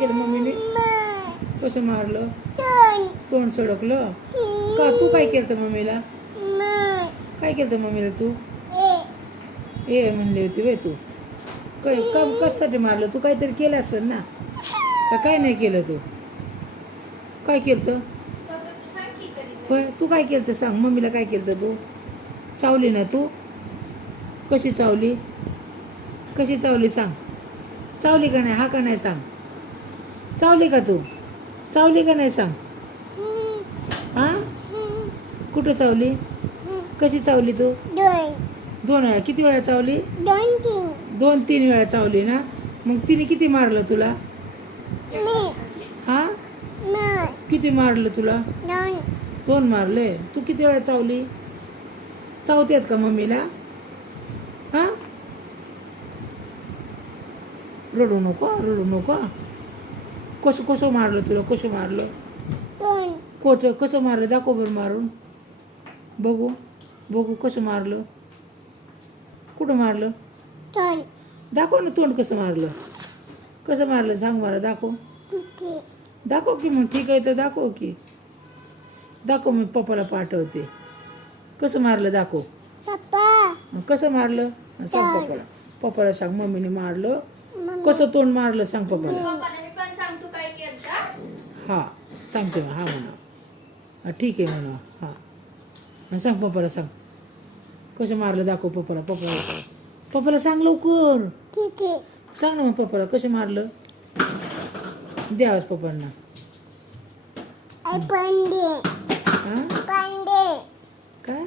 केलं मम्मीने? कसं मारलं? तोंड सडकलं का? तू काय केलं मम्मीला? काय केलं मम्मीला तू? ये म्हणली होती वे तू. कशासाठी मारलं? तू काहीतरी केलं असेल ना? का काय नाही केलं तू? काय केलं? होय, तू काय केलं सांग. मम्मीला काय केलं तू? चावली ना तू? कशी चावली? कशी चावली सांग. चावली का नाही? हा का नाही सांग. चावली का तू? चावली का नाही सांग. हा? कुठं चावली? कशी चावली तू? दोन वेळा. किती वेळा चावली? दोन तीन वेळा चावली ना. मग तिने किती मारलं तुला? हा? किती मारलं तुला? दोन मारले. तू किती वेळा चावली? चावतेत का मम्मीला? हा? रडू नको, रडू नको. कसं कसं मारलं तुला? कसं मारलं? कसं मारलं? दाखव बरं मारून. बघू बघू कसं मारलं. कुठं मारलं? दाखव ना तोंड कसं मारलं. कसं मारलं सांग मला. दाखव. दाखव की मग. ठीक आहे तर दाखव की. दाखव. मी पप्पाला पाठवते. कसं मारलं दाखव. कसं मारलं सांग पप्पाला. पप्पाला सांग मम्मीने मारलं. कसं तोंड मारलं सांग पप्पाला. हा सांगते हा म्हणा. ठीक आहे म्हणा. हा सांग पप्पाला सांग. कसं मारलं दाखव पप्पाला. पप्पाला सांग लवकर. सांग ना मग पप्पाला कसं मारलं. द्यावच पप्पांना. काय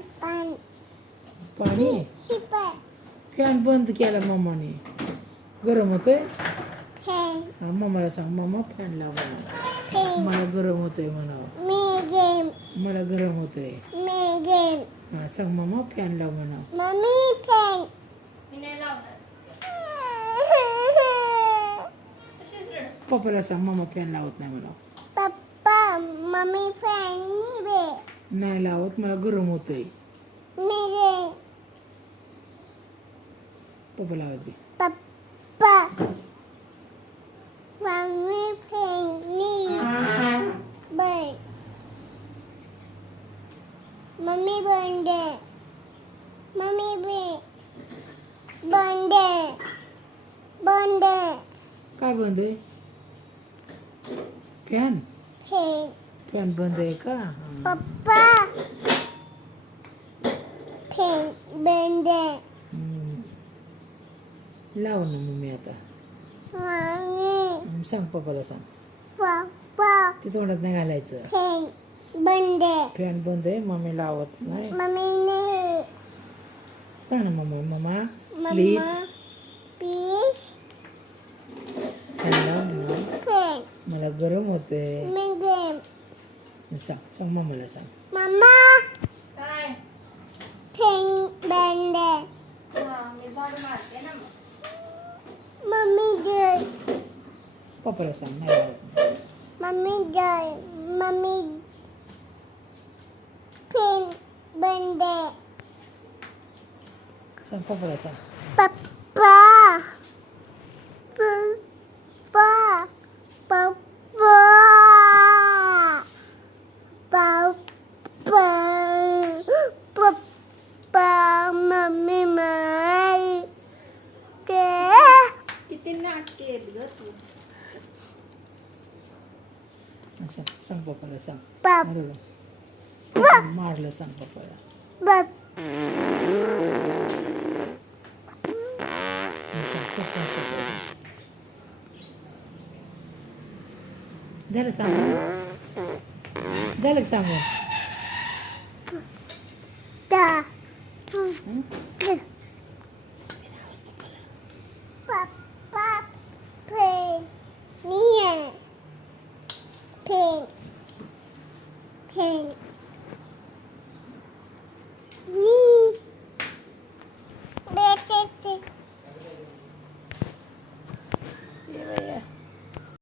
पाणी? फॅन बंद केला मम्माने. गरम होतोय. मम्माला सांग मम्मा फॅन लाव म्हणा. मला गरम होतोय म्हणा. मला गरम होतोय. हा सांग मम्मा फॅन लाव म्हणा. पप्पाला सांग मम्मा फॅन लावत नाही म्हणा. नाही लावत. मला गरम होतंय. पप्पा लावत दे. मम्मी बंडे. काय बंद आहे? फॅन फॅन बंद आहे का? पप्पा फॅन बंद. लाव ना मम्मी आता. सांग पप्पाला सांग. पप्पा ते तोंडात नाही घालायचं. फॅन बंद. फॅन बंद आहे. मम्मी लावत नाही. मम्मीने सांग ना मम्मा प्लीज. फॅन लाव ना. मला गरम होते. सांग मम्माला सांग. मम्मा फॅन बंद. मम्मी जय. पप्पाला सांग नाही लावत. मम्मी जय. मम्मी फॅन बंद. सांग पप्पाला सांग. पप्पा पप्पा पप्पा पप्पा पप्पा मम्मी माई के. किती नाटके आहेत ग तू. सांग पप्पाला सांग. पप्पा मारलं सांग पप्पाला. झालं सांग. झालं सांग. पप्पा फॅन फॅन फॅन